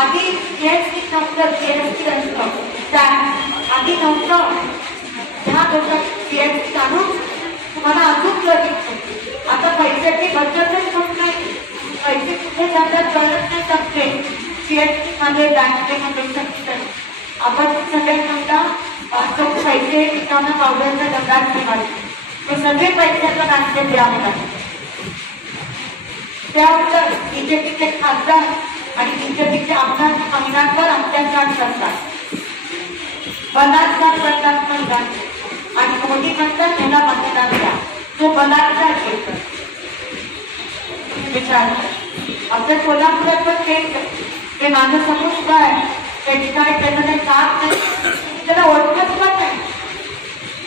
आधी जीएसटी नव्हतं जीएसटी असतं त्या आधी नव्हतं. ह्या लोकांनी जीएसटी आणून तुम्हाला अजून लगेच आता पैशाची बचतच होत नाही. पैसे कुठे जातात कळत नाही शकते जीएसटी मध्ये बँकेमध्ये शकते आपण सगळे म्हणता वास्तव पैसे ठिकाणं पावडरच्या दगडात ठेवायचे ते सगळे पैशाचं बँकेत द्यावं लागते त्यानंतर बीजेपीचे खासदार आणि बीजेपीचे आमदार महिलांवर अत्याचार करतात. बलात्कार करतात महिलांचे आणि मोदी म्हणतात, त्याला मतदान द्या. तो बलात्कार करतो. विचार. आपल्या कोल्हापुरात पण आहे. ते माझं समोर आहे. त्याची काय त्याचं काही काम नाही. त्याला ओळखत पण नाही.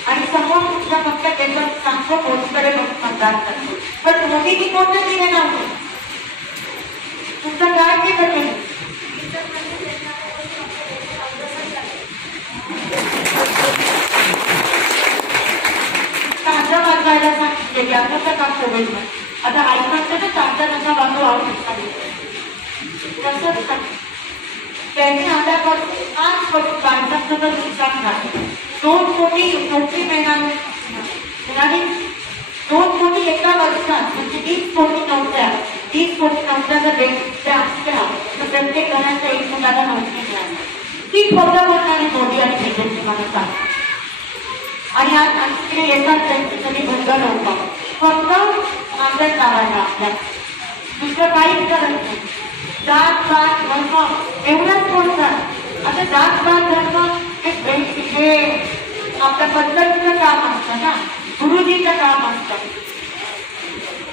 आणि समोर तुमच्या फक्त त्याचं मोदीकडे लोक मतदान करतो. पण मोदीची कोणतं दिले नव्हते? तुमचं काय की ते? कांदा वाजवायला सांगितलेली आपण तर काम कोविड आता आई तर कांदा नका वाजू आवडत तसंच त्यांनी आल्यापासून आज कोटी कांद्याचं तर नुकसान झालं. दोन कोटी नोकरी मिळणार दोन कोटी एका वर्षात म्हणजे तीस कोटी नव्हत्या. तीस कोटी नोकऱ्या जर भेटल्या तर प्रत्येक घराच्या एक मुलाला नोकरी मिळाली. ती खोटं बोलणारी मोदी आणि बीजेपी मला सांग आणि आज आणखी येतात त्यांची कधी भंग नव्हतं फक्त आमच्यात नावाला आपल्या. दुसरं काहीच करत नाही. जात पात धर्म एवढाच बोलतात. आता जात पात धर्म हे भेट हे आपल्या पद्धतीचं काम असतं ना. गुरुजीचं काम असतं.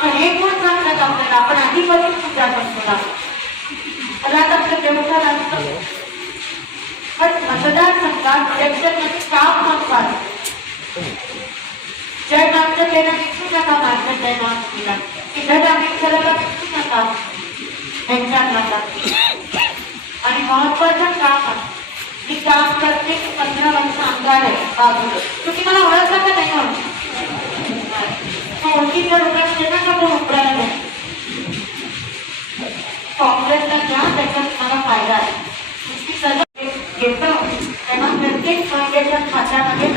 कोण सांगतात आपल्याला आपण आधीपासून पूजा करतो ना घरात आपलं असतं पण मतदारसंघात इलेक्शनमध्ये काम महत्वाचं जय मागचं त्याला विसरू नका माझं जय मागला इथं आम्ही खरं विसरू नका त्यांच्या नादात आणि महत्वाचं काम आहे मी काम करते पंधरा वर्ष आमदार आहे बाजू तुम्ही मला ओळखता का नाही ओळखत ઓળખીને રોકાણ શેના માટે વપરાય છે કોંગ્રેસના ઘણા બેઠક સારા ફાયદા છે घेतो तेव्हा प्रत्येक महिलेच्या खात्यामध्ये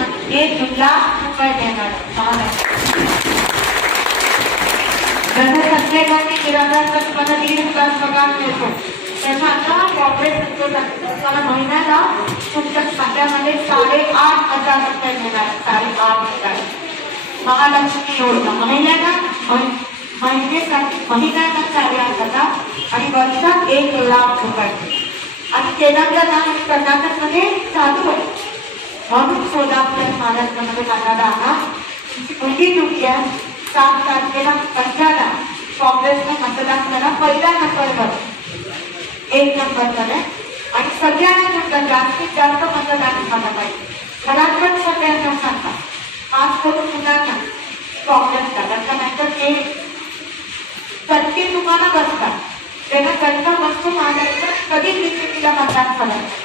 एक लाख रुपये देणार जसं संध्याकाळी निराधार मला दीड हज़ार पगार मिळतो तेव्हा आता कॉर्पोरेट तुम्हाला महिन्याला तुमच्या खात्यामध्ये साडेआठ हज़ार रुपये मिळणार साडेआठ हज़ार। महालक्ष्मी योजना महिन्याला महि- महिन्यासाठी महिन्याला साडेआठ हज़ार आणि वर्षात एक लाख रुपये आणि तेलंगणा आणि कर्नाटकमध्ये चालू आहे म्हणून सोलापूर महाराष्ट्रामध्ये जाणारा हा सात तारखेला पंधराला काँग्रेसने मतदान करा। पहिल्या नंबरवर एक नंबरवर आहे आणि सगळ्यांना जास्तीत जास्त मतदान झालं पाहिजे मला पण सगळ्यांना सांगा आज करून मुलांना प्रॉब्लेम करा का नाही तर ते चटके तुम्हाला बसतात त्यांना चटका बसतो पाण्याचा कधीच बीजेपीला मतदान करायचं?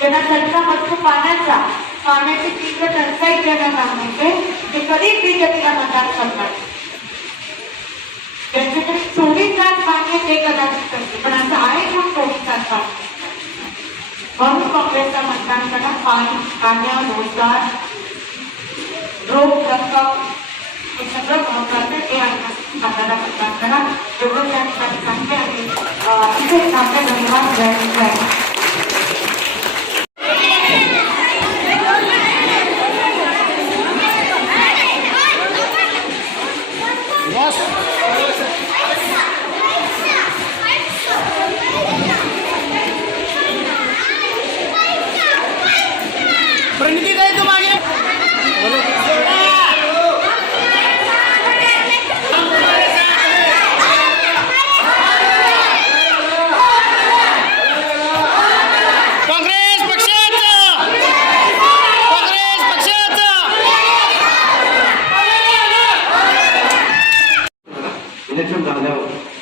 त्यांना चटका बसतो पाण्याचा पाण्याची तीव्र टंचाई ज्यांना सांगायचे ते कधीच बीजेपीला मतदान करणार? त्यांच्याकडे चोवीस तास पाणी ते कदाचित करते पण असं आहे का चोवीस तास पाणी म्हणून काँग्रेसचा मतदान करा पाणी पाण्या रोजगार रोग रक्कम हे सगळं महत्वाचं आहे. ते आहे आपल्याला मतदान करा एवढं त्या ठिकाणी सांगते आणि अं, इथे थांबते धन्यवाद Señor.